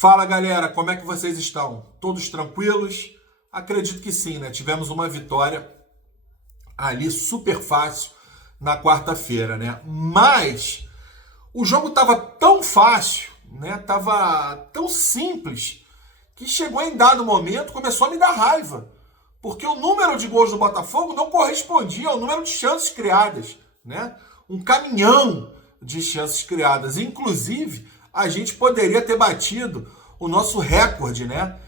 Fala galera, como é que vocês estão? Todos tranquilos? Acredito que sim, né? Tivemos uma vitória ali super fácil na quarta-feira, né? Mas o jogo estava tão fácil, né? Tava tão simples que chegou em dado momento, começou a me dar raiva. Porque o número de gols do Botafogo não correspondia ao número de chances criadas, né? Um caminhão de chances criadas. Inclusive, a gente poderia ter batido o nosso recorde, né?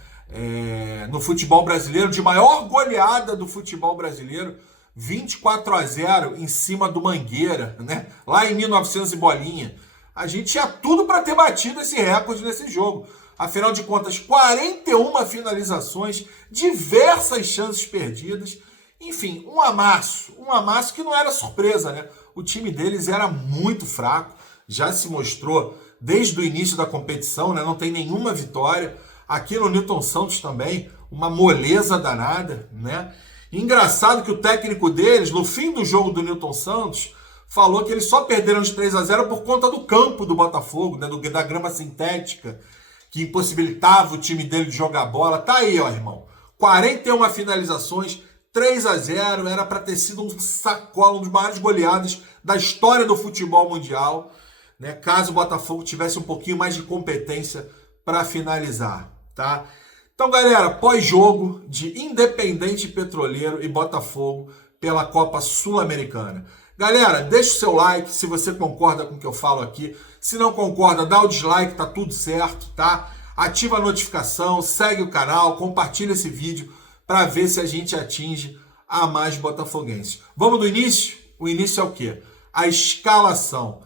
No futebol brasileiro, de maior goleada do futebol brasileiro, 24-0 em cima do Mangueira, né? Lá em 1900 e bolinha. A gente tinha tudo para ter batido esse recorde nesse jogo. Afinal de contas, 41 finalizações, diversas chances perdidas. Enfim, um amasso que não era surpresa, né? O time deles era muito fraco, já se mostrou desde o início da competição, né? Não tem nenhuma vitória. Aqui no Newton Santos também, uma moleza danada, né? Engraçado que o técnico deles, no fim do jogo do Newton Santos, falou que eles só perderam de 3-0 por conta do campo do Botafogo, né? Da grama sintética, que impossibilitava o time dele de jogar bola. Tá aí, ó, irmão. 41 finalizações, 3-0, era para ter sido um sacola, um dos maiores goleados da história do futebol mundial, né? Caso o Botafogo tivesse um pouquinho mais de competência para finalizar, tá? Então, galera, pós-jogo de Independente Petroleiro e Botafogo pela Copa Sul-Americana. Galera, deixa o seu like se você concorda com o que eu falo aqui. Se não concorda, dá o dislike, tá tudo certo, tá? Ativa a notificação, segue o canal, compartilha esse vídeo para ver se a gente atinge a mais botafoguenses. Vamos do início? O início é o quê? A escalação.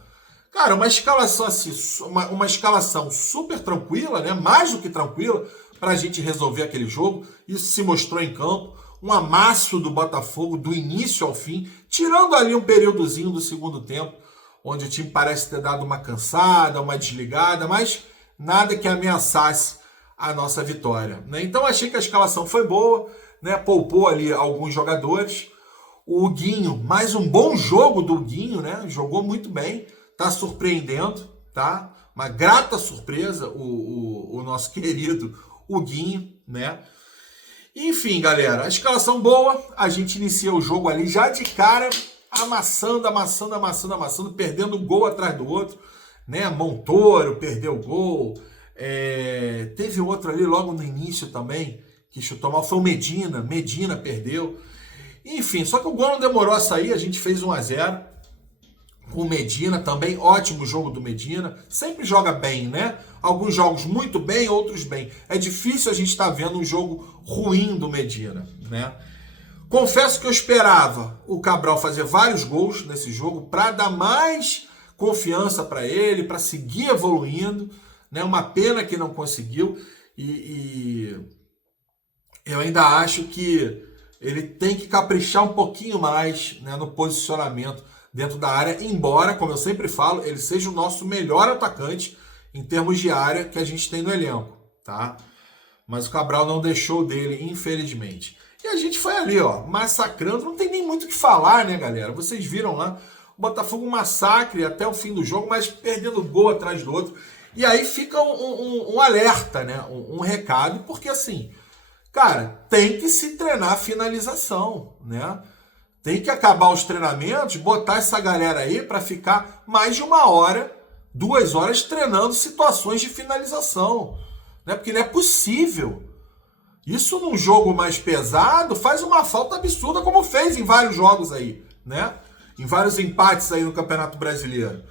Cara, uma escalação assim, uma escalação super tranquila, né? Mais do que tranquila, para a gente resolver aquele jogo. Isso se mostrou em campo. Um amasso do Botafogo do início ao fim, tirando ali um períodozinho do segundo tempo, onde o time parece ter dado uma cansada, uma desligada, mas nada que ameaçasse a nossa vitória, né? Então achei que a escalação foi boa, né? Poupou ali alguns jogadores. O Huguinho, mais um bom jogo do Huguinho, né? Jogou muito bem, tá surpreendendo, tá? Uma grata surpresa o nosso querido Huguinho, né? Enfim, galera, a escalação boa, a gente inicia o jogo ali já de cara, amassando, perdendo um gol atrás do outro, né? Montoro perdeu o gol, teve outro ali logo no início também, que chutou mal, foi o Medina perdeu. Enfim, só que o gol não demorou a sair, a gente fez 1-0 com o Medina também, ótimo jogo do Medina, sempre joga bem, né? Alguns jogos muito bem, outros bem. É difícil a gente estar vendo um jogo ruim do Medina, né? Confesso que eu esperava o Cabral fazer vários gols nesse jogo para dar mais confiança para ele, para seguir evoluindo, né? Uma pena que não conseguiu e eu ainda acho que ele tem que caprichar um pouquinho mais, né, no posicionamento dentro da área, embora, como eu sempre falo, ele seja o nosso melhor atacante em termos de área que a gente tem no elenco, tá? Mas o Cabral não deixou dele, infelizmente. E a gente foi ali, ó, massacrando, não tem nem muito o que falar, né, galera? Vocês viram lá, o Botafogo um massacre até o fim do jogo, mas perdendo gol atrás do outro. E aí fica um alerta, né, um recado, porque assim, cara, tem que se treinar a finalização, né? Tem que acabar os treinamentos, botar essa galera aí para ficar mais de 1 hora, 2 horas treinando situações de finalização, né? Porque não é possível. Isso num jogo mais pesado faz uma falta absurda, como fez em vários jogos aí, né? Em vários empates aí no Campeonato Brasileiro.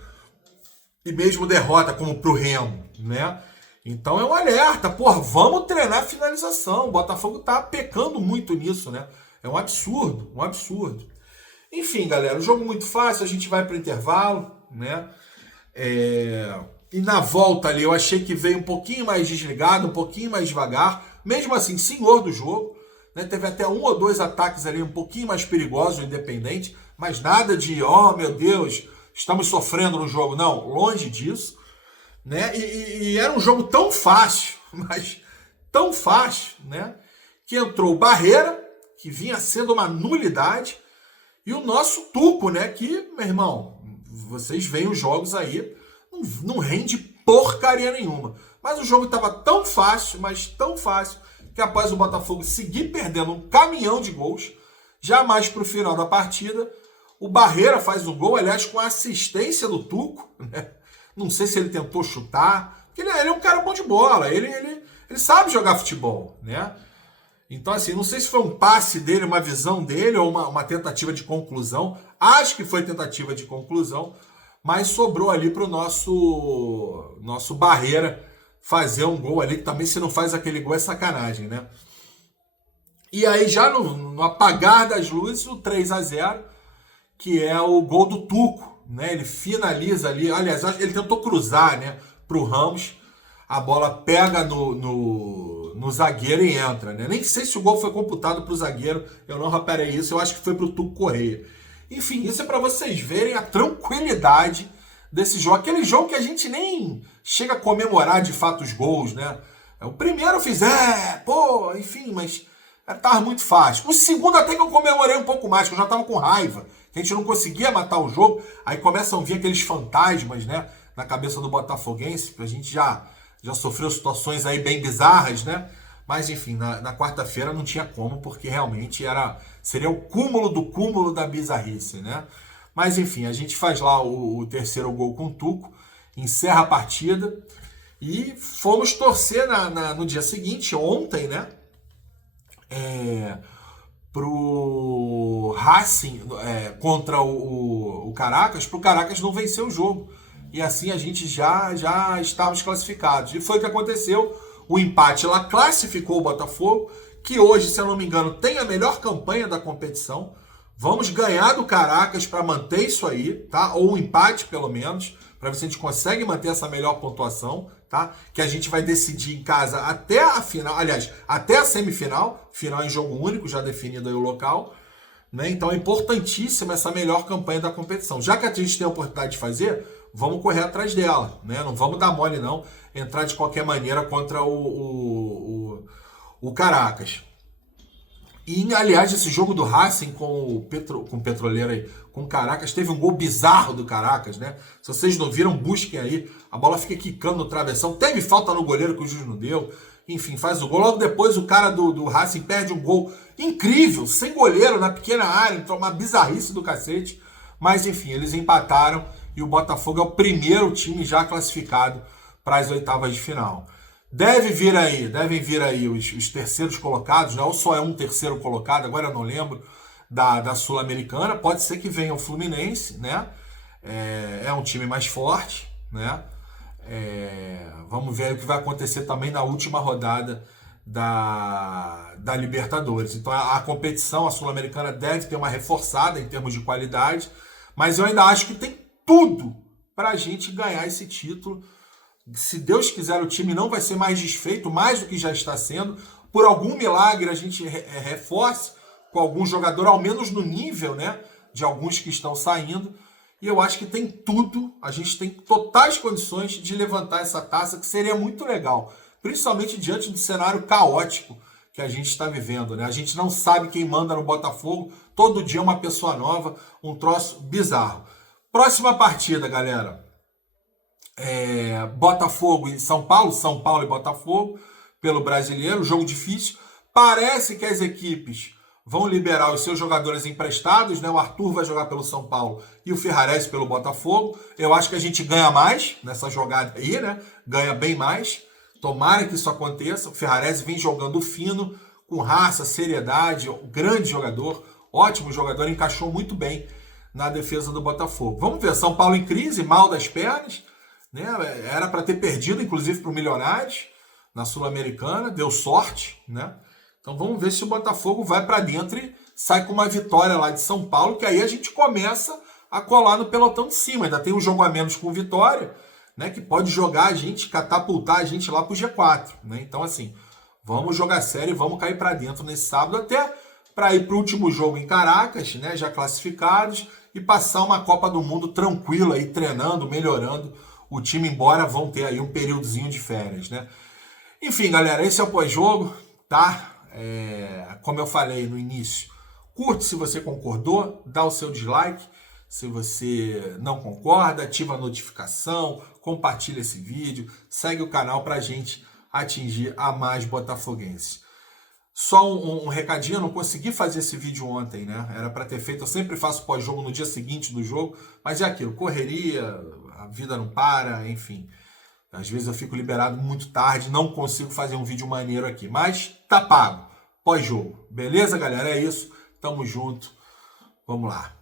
E mesmo derrota como pro Remo, né? Então é um alerta, porra, vamos treinar a finalização. O Botafogo tá pecando muito nisso, né? É um absurdo, um absurdo. Enfim, galera, o jogo muito fácil, a gente vai para o intervalo, né? E na volta ali eu achei que veio um pouquinho mais desligado, um pouquinho mais devagar. Mesmo assim, senhor do jogo, né? Teve até 1 ou 2 ataques ali um pouquinho mais perigosos, Independente, mas nada de, oh meu Deus, estamos sofrendo no jogo. Não, longe disso, né? E era um jogo tão fácil, mas tão fácil, né? Que entrou o Barreira, que vinha sendo uma nulidade, e o nosso Tuco, né? Que, meu irmão, vocês veem os jogos aí, não rende porcaria nenhuma. Mas o jogo estava tão fácil, mas tão fácil, que após o Botafogo seguir perdendo um caminhão de gols, já mais para o final da partida, o Barreira faz o gol, aliás, com a assistência do Tuco, né? Não sei se ele tentou chutar, porque ele é um cara bom de bola, ele sabe jogar futebol, né? Então, assim, não sei se foi um passe dele, uma visão dele, ou uma tentativa de conclusão. Acho que foi tentativa de conclusão, mas sobrou ali para o nosso Barreira fazer um gol ali, que também se não faz aquele gol é sacanagem, né? E aí, já no apagar das luzes, o 3-0, que é o gol do Tuco, né? Ele finaliza ali, aliás, ele tentou cruzar, né, pro Ramos, a bola pega no zagueiro e entra, né? Nem sei se o gol foi computado pro zagueiro, eu não reparei isso, eu acho que foi pro Tuco Correia. Enfim, isso é para vocês verem a tranquilidade desse jogo, aquele jogo que a gente nem chega a comemorar de fato os gols, né? O primeiro eu fiz, enfim, mas tava muito fácil. O segundo até que eu comemorei um pouco mais, que eu já tava com raiva, que a gente não conseguia matar o jogo, aí começam a vir aqueles fantasmas, né, na cabeça do botafoguense, a gente já sofreu situações aí bem bizarras, né, mas enfim, na quarta-feira não tinha como, porque realmente seria o cúmulo do cúmulo da bizarrice, né, mas enfim, a gente faz lá o terceiro gol com o Tuco, encerra a partida, e fomos torcer no dia seguinte, ontem, né, pro Racing contra o Caracas, pro Caracas não vencer o jogo. E assim a gente já estávamos classificados. E foi o que aconteceu. O empate lá classificou o Botafogo, que hoje, se eu não me engano, tem a melhor campanha da competição. Vamos ganhar do Caracas para manter isso aí, tá? Ou um empate, pelo menos, para ver se a gente consegue manter essa melhor pontuação, tá? Que a gente vai decidir em casa até a final, aliás, até a semifinal, final em jogo único, já definido aí o local, né? Então é importantíssima essa melhor campanha da competição. Já que a gente tem a oportunidade de fazer, vamos correr atrás dela, né? Não vamos dar mole não, entrar de qualquer maneira contra o Caracas. E, aliás, esse jogo do Racing com o Petroleiro aí, com o Caracas, teve um gol bizarro do Caracas, né? Se vocês não viram, busquem aí. A bola fica quicando no travessão. Teve falta no goleiro que o juiz não deu. Enfim, faz o gol. Logo depois, o cara do Racing perde um gol incrível, sem goleiro, na pequena área. Então, uma bizarrice do cacete. Mas, enfim, eles empataram e o Botafogo é o primeiro time já classificado para as oitavas de final. Devem vir aí os terceiros colocados, né? Ou só é um terceiro colocado, agora eu não lembro, da Sul-Americana. Pode ser que venha o Fluminense, né? É um time mais forte, né? Vamos ver o que vai acontecer também na última rodada da Libertadores. Então a competição, a Sul-Americana, deve ter uma reforçada em termos de qualidade, mas eu ainda acho que tem tudo para a gente ganhar esse título. Se Deus quiser, o time não vai ser mais desfeito, mais do que já está sendo. Por algum milagre, a gente reforce com algum jogador, ao menos no nível, né, de alguns que estão saindo. E eu acho que tem tudo, a gente tem totais condições de levantar essa taça, que seria muito legal. Principalmente diante do cenário caótico que a gente está vivendo, né? A gente não sabe quem manda no Botafogo, todo dia uma pessoa nova, um troço bizarro. Próxima partida, galera. Botafogo e São Paulo e Botafogo, pelo Brasileiro, jogo difícil. Parece que as equipes vão liberar os seus jogadores emprestados, né? O Arthur vai jogar pelo São Paulo e o Ferrarese pelo Botafogo. Eu acho que a gente ganha mais nessa jogada aí, né? Ganha bem mais. Tomara que isso aconteça. O Ferrarese vem jogando fino, com raça, seriedade, grande jogador, ótimo jogador, encaixou muito bem na defesa do Botafogo. Vamos ver, São Paulo em crise, mal das pernas, né? Era para ter perdido, inclusive, para o Milionários na Sul-Americana, deu sorte, né? Então vamos ver se o Botafogo vai para dentro e sai com uma vitória lá de São Paulo, que aí a gente começa a colar no pelotão de cima. Ainda tem um jogo a menos com Vitória, né? Que pode jogar a gente, catapultar a gente lá para o G4, né? Então, assim, vamos jogar sério e vamos cair para dentro nesse sábado, até para ir para o último jogo em Caracas, né? Já classificados, e passar uma Copa do Mundo tranquila aí, treinando, melhorando o time, embora vão ter aí um períodozinho de férias, né? Enfim, galera, esse é o pós-jogo, tá? Como eu falei no início, curte se você concordou, dá o seu dislike. Se você não concorda, ativa a notificação, compartilha esse vídeo, segue o canal para a gente atingir a mais botafoguenses. Só um recadinho, eu não consegui fazer esse vídeo ontem, né? Era para ter feito, eu sempre faço pós-jogo no dia seguinte do jogo, mas é aquilo, correria, a vida não para, enfim. Às vezes eu fico liberado muito tarde, não consigo fazer um vídeo maneiro aqui, mas tá pago, pós-jogo. Beleza, galera? É isso, tamo junto, vamos lá.